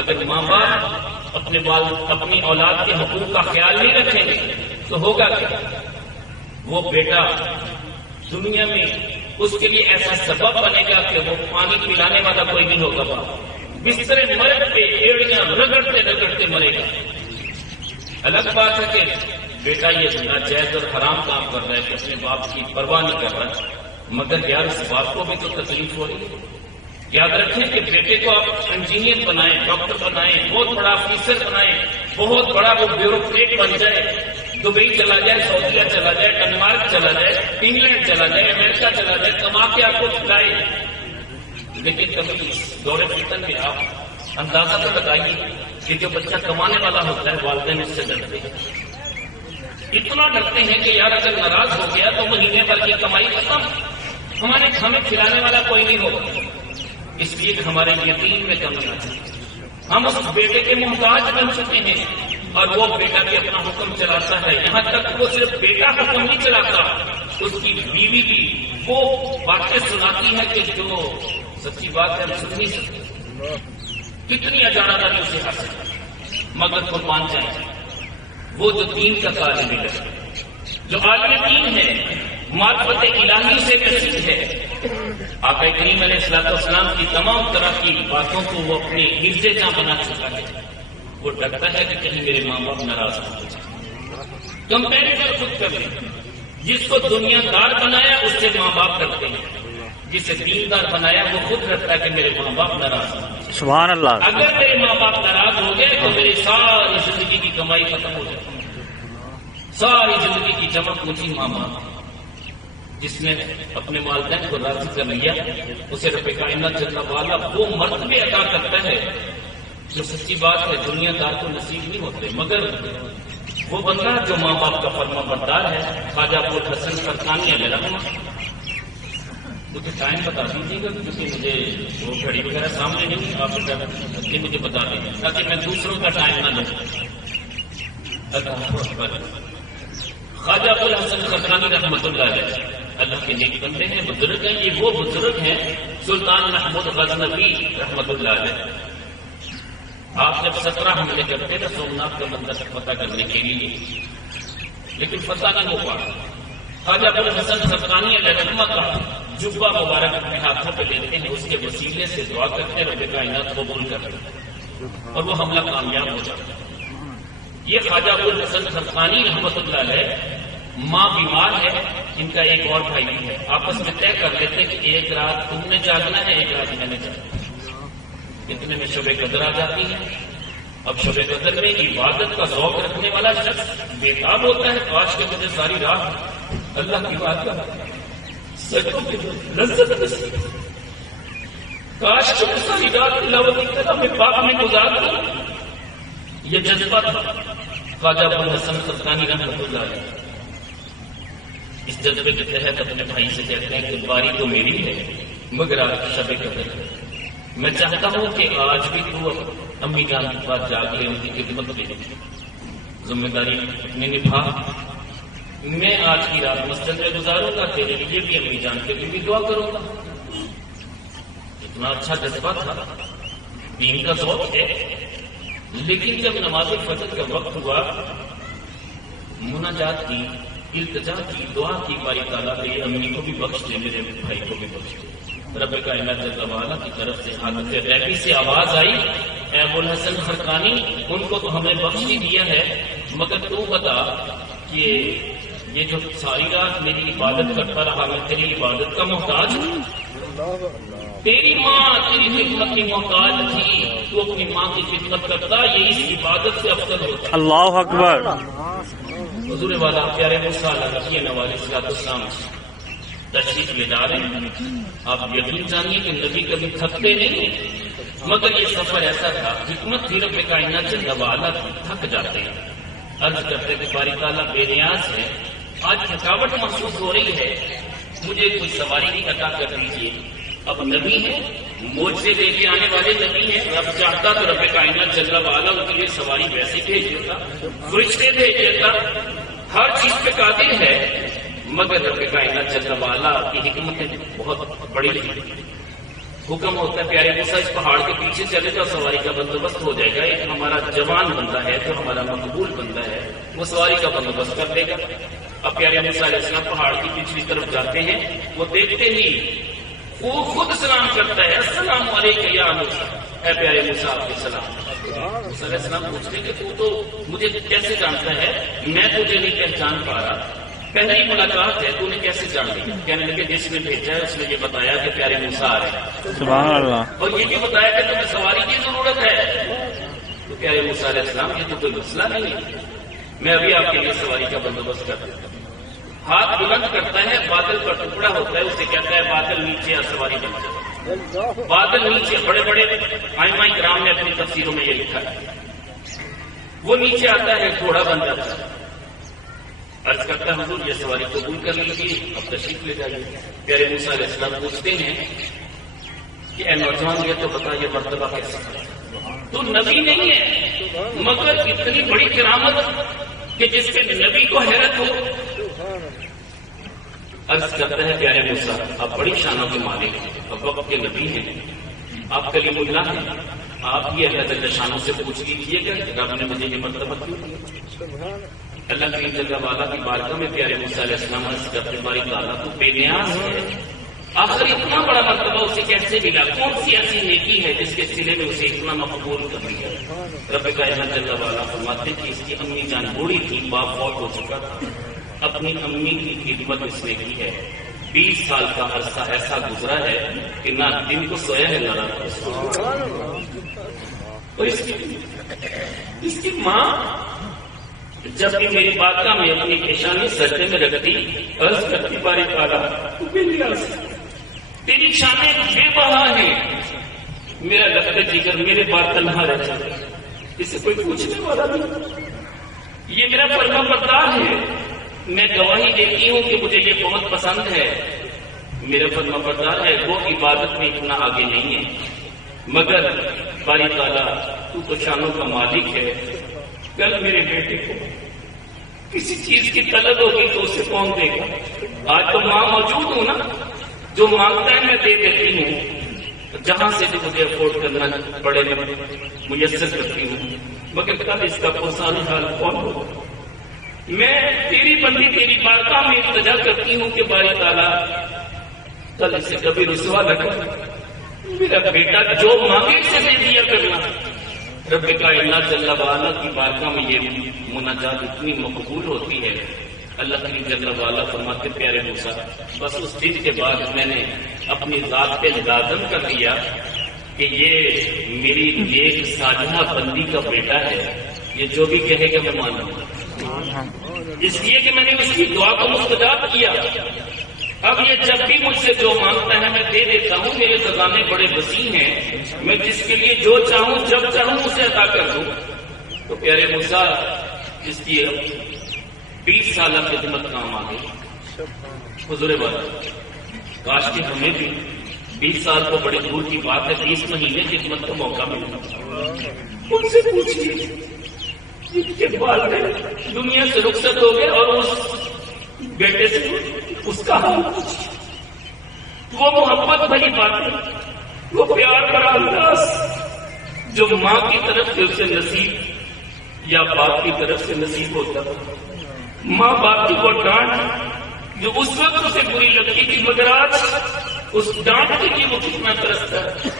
اگر ماں باپ اپنی اولاد کے حقوق کا خیال نہیں رکھیں گے تو ہوگا کیا؟ وہ بیٹا دنیا میں اس کے لیے ایسا سبب بنے گا کہ وہ پانی پلانے والا کوئی نہیں ہوگا، بستر مرگ پہ ایڑیاں رگڑتے رگڑتے مرے گا. الگ بات ہے کہ بیٹا یہ ناجائز اور حرام کام کر رہا ہے کہ اپنے باپ کی پرواہ نہیں کر رہا، مگر یار اس باپ کو بھی تو تکلیف ہو رہی ہے. یاد رکھیں کہ بیٹے کو آپ انجینئر بنائیں، ڈاکٹر بنائیں، بہت بڑا آفیسر بنائیں، بہت بڑا وہ بیوروکریٹ بن جائے، دبئی چلا جائے، سعودیہ چلا جائے، ڈنمارک چلا جائے، انگلینڈ چلا جائے، امریکہ چلا جائے، کما کے آپ کو کھلائے، لیکن کبھی دور فتن میں آپ اندازہ تو لگائیے کہ جو بچہ کمانے والا ہوتا ہے والدین اس سے ڈرتے ہیں. اتنا ڈرتے ہیں کہ یار اگر ناراض ہو گیا تو مہینے بھر کی کمائی ختم، ہمیں کھلانے والا کوئی نہیں ہوگا. اس لیے کہ ہمارے یقین میں کمی آتی ہے. ہم اس بیٹے کے محتاج بن چکے ہیں اور وہ بیٹا بھی اپنا حکم چلاتا ہے. یہاں تک وہ صرف بیٹا حکم نہیں چلاتا، اس کی بیوی بھی وہ باتیں سناتی ہے کہ جو سچی بات ہے ہم سن نہیں سکتے. کتنی اجانتا اسے حاصل ہے، مگر قربان جائیں وہ جو دین کا طالب علم ہے، جو عالم دین ہے، معرفت الہی سے کثیر ہے. آقا کریم علیہ الصلوۃ والسلام کی تمام طرح کی باتوں کو وہ اپنی حفظ جاں بنا چکا ہے. وہ ڈرتا ہے کہ کہیں میرے ماں باپ ناراض ہو جائیں. کمپیریزن خود کر لیں، جس کو دنیا دار بنایا اس سے ماں باپ ڈرتے ہیں، جسے دیندار بنایا وہ خود ڈرتا ہے کہ میرے ماں باپ ناراض ہو جائیں. سبحان اللہ. اگر میرے ماں باپ ناراض ہو گئے تو میری ساری زندگی کی کمائی ختم ہو جائے. ساری زندگی کی جمع پوچھی ماں باپ. جس نے اپنے والدین کو راضی کر لیا اسے رب کائنات جل وعلا وہ مرتبے عطا کرتا ہے جو سچی بات ہے دنیا دار کو نصیب نہیں ہوتے. مگر وہ بندہ جو ماں باپ کا فرما بردار ہے، خواجہ ابو الحسن فرقانی علیہ رحمہ مجھے ٹائم بتا دیجیے گا کیونکہ مجھے وہ گھڑی وغیرہ سامنے نہیں، آپ مجھے بتا دیں تاکہ میں دوسروں کا ٹائم نہ لوں۔ خواجہ ابوالحسن خرقانی رحمۃ اللہ علیہ اللہ کے نیک بندے ہیں، بزرگ ہیں۔ یہ وہ بزرگ ہیں سلطان محمود غزنوی رحمۃ اللہ علیہ۔ آپ جب 17 حملے کرتے تھے سومناتھ کا مندر فتح کرنے کے لیے، لیکن فتح نہ ہو پایا۔ خواجہ ابوالحسن خرقانی علیہ رحمہ کا جبہ مبارک اپنے ہاتھوں پہ لیتے ہیں، اس کے وسیلے سے دعا کرتے رب کائنات قبول کرتے اور وہ حملہ کامیاب ہو جاتا ہے۔ یہ خواجہ ابوالحسن خرقانی رحمۃ اللہ علیہ ماں بیمار ہے، ان کا ایک اور بھائی بھی ہے، آپس میں طے کر لیتے کہ ایک رات تم نے جاگنا ہے، ایک رات میں نے جاگنا ہے۔ اتنے میں شب قدر آ جاتی ہے۔ اب شب قدر میں عبادت کا ذوق رکھنے والا شخص بےتاب ہوتا ہے، کاش کے مجھے ساری رات اللہ کی بات کا سجدوں کی لذت نصیب، کاش کے مجھے ساری رات تلاوت کلام پاک میں گزار دوں۔ یہ جذبہ تھا خواجہ ابوالحسن خرقانی رحمۃ اللہ علیہ۔ اس جذبے کے تحت اپنے بھائی سے کہتے ہیں کہ باری تو میری ہے مگر آج شب قدر ہے، میں چاہتا ہوں کہ آج بھی تو امی جان کے پاس جا کے ان کی خدمت کے ذمہ داری اپنی نبھا۔ میں آج کی رات مسجد میں گزاروں گا، تیرے لیے بھی امی جان کے لیے بھی دعا کروں گا۔ اتنا اچھا جذبہ تھا، دین کا ذوق ہے۔ لیکن جب نماز فجر کا وقت ہوا، مناجات کی، التجا کی، دعا کی، باری تعالیٰ میری امی کو بھی بخش دے، میرے بھائی کو بھی بخش دے۔ رب کائنات جل وعلا کی طرف سے حالت غیبی سے آواز آئی، اے ابوالحسن خرقانی ان کو تو ہمیں بخش ہی دیا ہے، مگر تو بتا کہ یہ جو ساری رات میری عبادت کرتا رہا، میں تیری عبادت کا محتاج ہوں؟ تیری ماں تیری خدمت کی محتاج تھی، تو اپنی ماں کی خدمت کرتا، یہ اس عبادت سے افضل ہوتا۔ اللہ اکبر۔ حضور والا پیارے موسیٰ علیہ السلام تشریف لے جا رہے ہیں۔ آپ یقین جانیے کہ نبی کبھی تھکتے نہیں، مگر یہ سفر ایسا تھا، حکمت تھی رب کائنات جل وعلا کی، تھک جاتے ہیں، عرض کرتے کہ باری تعالیٰ بے نیاز ہے، آج تھکاوٹ محسوس ہو رہی ہے، مجھے کوئی سواری نہیں عطا کر دیجیے۔ اب نبی ہے، معجزے لے کے آنے والے نبی ہیں، رب چاہتا تو رب کائنات جل وعلا ان کے لیے سواری ویسے بھیج دیتا، فرشتے بھیج دیتا، ہر چیز پہ قادر ہے، مگر رب کائنات جل وعلا کی حکمتیں بہت بڑی تھی۔ حکم ہوتا ہے پیارے موسیٰ اس پہاڑ کے پیچھے چلے جاؤ، سواری کا بندوبست ہو جائے گا، ایک ہمارا جوان بندہ ہے جو ہمارا مقبول بندہ ہے، وہ سواری کا بندوبست کر دے گا۔ اب پیارے موسیٰ علیہ السلام پہاڑ کی پچھلی طرف جاتے ہیں، وہ دیکھتے ہی وہ خود سلام کرتا ہے، السلام علیکم یا موسیٰ، اے پیارے موسیٰ آپ کے سلام۔ موسیٰ علیہ السلام پوچھتے کہ تو مجھے کیسے جانتا ہے، میں تجھے نہیں پہچان پا رہا، پہلی ملاقات ہے، تو نے کیسے جان لی؟ کہنے لگے جس نے بھیجا ہے اس نے یہ بتایا کہ پیارے موسیٰ آ رہے ہیں، سبحان اللہ، اور یہ بھی بتایا کہ تمہیں سواری کی ضرورت ہے۔ تو پیارے موسیٰ علیہ السلام یہ تو کوئی مسئلہ نہیں ہے، میں ابھی آپ کے لیے سواری کا بندوبست کر دیتا ہوں۔ ہاتھ بلند کرتا ہے، بادل کا ٹکڑا ہوتا ہے، اسے کہتا ہے بادل نیچے آ، سواری بن جائے۔ بادل نیچے، بڑے بڑے ائمہ کرام نے اپنی تفسیروں میں یہ لکھا ہے، وہ نیچے آتا ہے، گھوڑا بن جاتا ہے، عرض کرتا ہے حضور یہ سواری قبول کر لیجیے، اب تشریف لے جائیے۔ پیارے موسیٰ علیہ السلام پوچھتے ہیں کہ اے نوجوان یہ تو بتا یہ مرتبہ کیسا ہے؟ تو نبی نہیں ہے مگر اتنی بڑی کرامت کہ جس کے نبی کو حیرت ہو۔ عرض کرتا ہے پیارے موسیٰ آپ بڑی شانوں کے مالک ہیں، اب وقت کے نبی ہیں، آپ کلیم اللہ ہیں، آپ یہ اللہ جل شانوں سے پوچھ لیجیے گا کہ رب نے مجھے یہ مرتبہ کیوں دیا؟ اللہ کریم جل وعلا کی بارگاہ میں پیارے موسیٰ علیہ السلام عرض کرتے باری تعالیٰ تو بے نیاز ہے، آخر اتنا بڑا مرتبہ اسے کیسے ملا؟ کون سی ایسی نیکی ہے جس کے سلے میں اسے اتنا مقبول کر دیا؟ رب کائنات جل وعلا فرماتے کہ اس کی امی جان بوڑھی تھی، باپ فوت ہو چکا تھا، اپنی امی کی خدمت اس نے کی ہے، 20 سال کا عرصہ ایسا گزرا ہے کہ نہ دن کو سویا ہے نہ رات کو سویا۔ اور اس کی ماں جب بھی میری بارگاہ میں اپنی پیشانی سجدے میں رکھتی، عرض کرتی باری تعالیٰ تو بے نیاز ہے، تیری شانیں بے بہا ہیں، میرا لگتا جگر میرے بار تنہا رہ جاتا ہے، اسے کوئی پوچھنے والا نہیں، یہ میرا فرما بردار ہے، میں گواہی دیتی ہوں کہ مجھے یہ بہت پسند ہے، میرا فرما بردار ہے وہ عبادت میں اتنا آگے نہیں ہے، مگر باری تعالیٰ تو تو شانوں کا مالک ہے، کل میرے بیٹے کو کسی چیز کی طلب ہوگی تو اسے کون دے گا؟ آج تو ماں موجود ہوں نا، جو مانگتا ہے میں دے دیتی ہوں، جہاں سے بھی مجھے افورڈ کرنا پڑے میں میسر کرتی ہوں، مگر کل اس کا پرسان حال کون ہوگا؟ میں تیری بندی تیری بارگاہ میں التجا کرتی ہوں کہ باری تعالیٰ کل اسے کبھی رسوا نہ کر، میرا بیٹا جو مانگے اسے دے دیا کرنا۔ رب کائنات جل وعلا کی بارگاہ میں یہ مناجات اتنی مقبول ہوتی ہے، اللہ کی جل وعلا فرماتے پیارے موسیٰ بس اس دن کے بعد میں نے اپنی ذات پہ لازم کر دیا کہ یہ میری نیک صالحہ بندی کا بیٹا ہے، یہ جو بھی کہے گا میں مانوں گا، اس لیے کہ میں نے اس کی دعا کو مستجاب کیا۔ اب یہ جب بھی مجھ سے جو مانگتا ہے میں دے دیتا ہوں، میرے خزانے بڑے وسیع ہیں، میں جس کے لیے جو چاہوں جب چاہوں اسے عطا کر دوں۔ تو پیارے موسیٰ جس کی 20 سالہ خدمت کام آ گئی، حضور والا کاش کہ ہمیں بھی 20 سال کو بڑے دور کی بات ہے، 20 مہینے خدمت کا موقع ملا۔ ان سے پوچھیے جن کے والدین دنیا سے رخصت ہو گئے اور اس بیٹے سے اس کا حال وہ محبت بھری باتیں، وہ پیار بھرا انداز جو ماں کی طرف سے اسے نصیب یا باپ کی طرف سے نصیب ہوتا تھا، ماں باپ کی وہ ڈانٹ جو اس وقت اسے بری لگتی تھی، مگر آج اس ڈانٹ کے لیے وہ کتنا ترستا ہے۔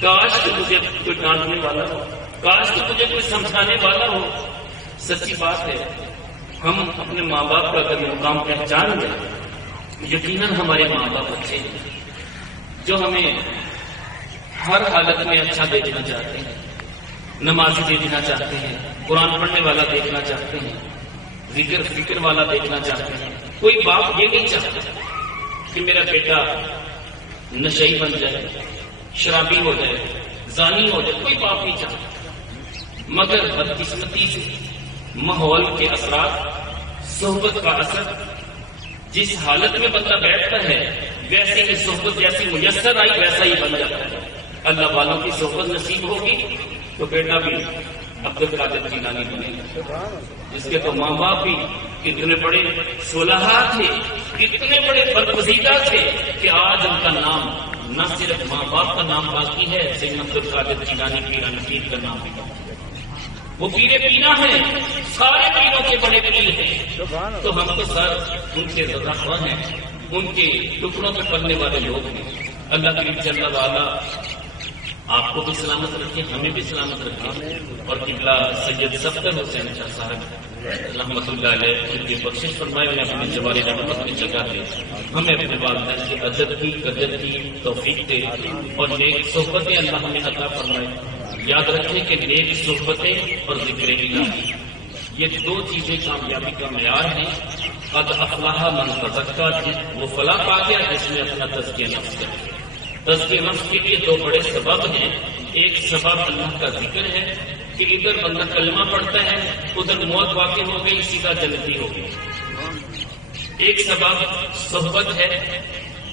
کاش کہ مجھے کوئی ڈانٹنے والا ہو، کاش کہ مجھے کوئی سمجھانے والا ہو۔ سچی بات ہے، ہم اپنے ماں باپ کا اگر مقام پہچان لیں، یقیناً ہمارے ماں باپ اچھے ہیں جو ہمیں ہر حالت میں اچھا دیکھنا چاہتے ہیں، نمازی دیکھنا چاہتے ہیں، قرآن پڑھنے والا دیکھنا چاہتے ہیں، ذکر فکر والا دیکھنا چاہتے ہیں۔ کوئی باپ یہ نہیں چاہتا کہ میرا بیٹا نشئی بن جائے، شرابی ہو جائے، زانی ہو جائے، کوئی باپ نہیں چاہتا، مگر بدقسمتی سے ماحول کے اثرات، صحبت کا اثر، جس حالت میں بندہ بیٹھتا ہے ویسے ہی صحبت جیسی میسر آئی ویسا ہی بن جاتا ہے۔ اللہ والوں کی صحبت نصیب ہوگی تو بیٹا بھی عبد القادر جیلانی بنے گا، جس کے تو ماں باپ بھی کتنے بڑے صلحاء تھے، کتنے بڑے برگزیدہ تھے کہ آج ان کا نام نہ صرف ماں باپ کا نام باقی ہے، سید عبد القادر جیلانی پیر نصیر کا نام بھی باقی ہے۔ وہ پیرے پینا ہے، سارے پیروں کے بڑے پیر ہیں، تو ہم تو سر ان کے رضا ہیں، ان کے ٹکڑوں پہ پڑنے والے لوگ ہیں۔ اللہ کریم جل وعلا آپ کو بھی سلامت رکھے، ہمیں بھی سلامت رکھے، اور قبلہ سید صفدر حسین شاہ صاحب رحمۃ اللہ علیہ ان کی بخشش فرمائے، انہیں اپنی جواری رحمت میں جگہ دے، ہمیں اپنے والدین کی ادب کی قدر کی توفیق دے، اور نیک صحبتیں اللہ ہمیں عطا فرمائے۔ یاد رکھیں کہ نیک صحبتیں اور ذکر الہی یہ دو چیزیں کامیابی کا معیار ہیں۔ قد افلح من تزکیٰ، وہ فلاح پا گیا جس نے اپنا تزکیہ نفس کیا۔ تزکیہ نفس کے لیے دو بڑے سبب ہیں، ایک سبب اللہ کا ذکر ہے کہ ادھر بندہ کلمہ پڑھتا ہے، ادھر موت واقع ہو گئی، سیدھا جنتی ہو گئی۔ ایک سبب صحبت ہے،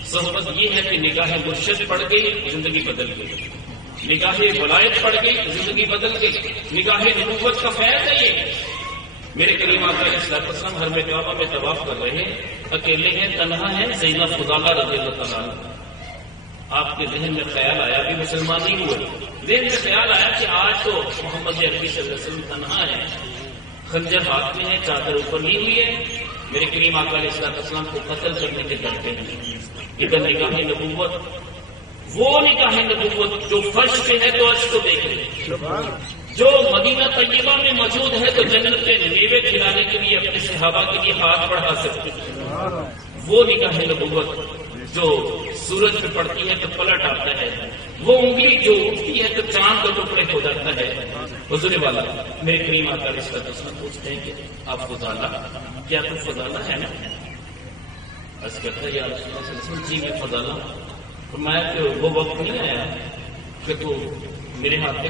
صحبت یہ ہے کہ نگاہ مرشد پڑ گئی، زندگی بدل گئی، نگاہ ولایت پڑ گئی، زندگی بدل گئی، نگاہ نبوت کا فیض ہے یہ۔ میرے کریم آقا علیہ الصلوۃ والسلام حرم کعبہ میں طواف کر رہے ہیں، اکیلے ہیں، تنہا ہیں، زینب فضالہ رضی اللہ تعالیٰ عنہ۔ آپ کے ذہن میں خیال آیا بھی مسلمان نہیں ہوئے، ذہن میں خیال آیا کہ آج تو محمد عربی صلی اللہ علیہ وسلم تنہا ہے، خنجر ہاتھ میں ہے، چادر اوپر لی ہوئی ہے، میرے کریم آقا علیہ الصلوۃ والسلام کو قتل کرنے کے ڈرتے ہیں۔ ادھر نگاہ نبوت، وہ نگاہ نبوت جو فرش پہ ہے تو عرش کو دیکھ رہے، جو مدینہ طیبہ میں موجود ہے تو جنت کے میوے کھلانے کے لیے اپنے صحابہ کے لیے ہاتھ بڑھا سکتے ہیں، وہ نگاہ نبوت جو سورج پہ پڑتی ہے تو پلٹ آتا ہے، وہ انگلی جو اٹھتی ہے تو چاند کا ٹکڑے ہو جاتا ہے۔ حضور والا میرے کریم آقا علیہ الصلوۃ والسلام پوچھتے ہیں کہ آپ فضالہ، کیا تم فضالہ ہے نا؟ عرض کرتا ہے یا رسول اللہ صلی اللہ علیہ وسلم، جی میں فضالہ ہوں۔ فرمایا کہ وہ وقت نہیں آیا کہ تو میرے ہاتھ پہ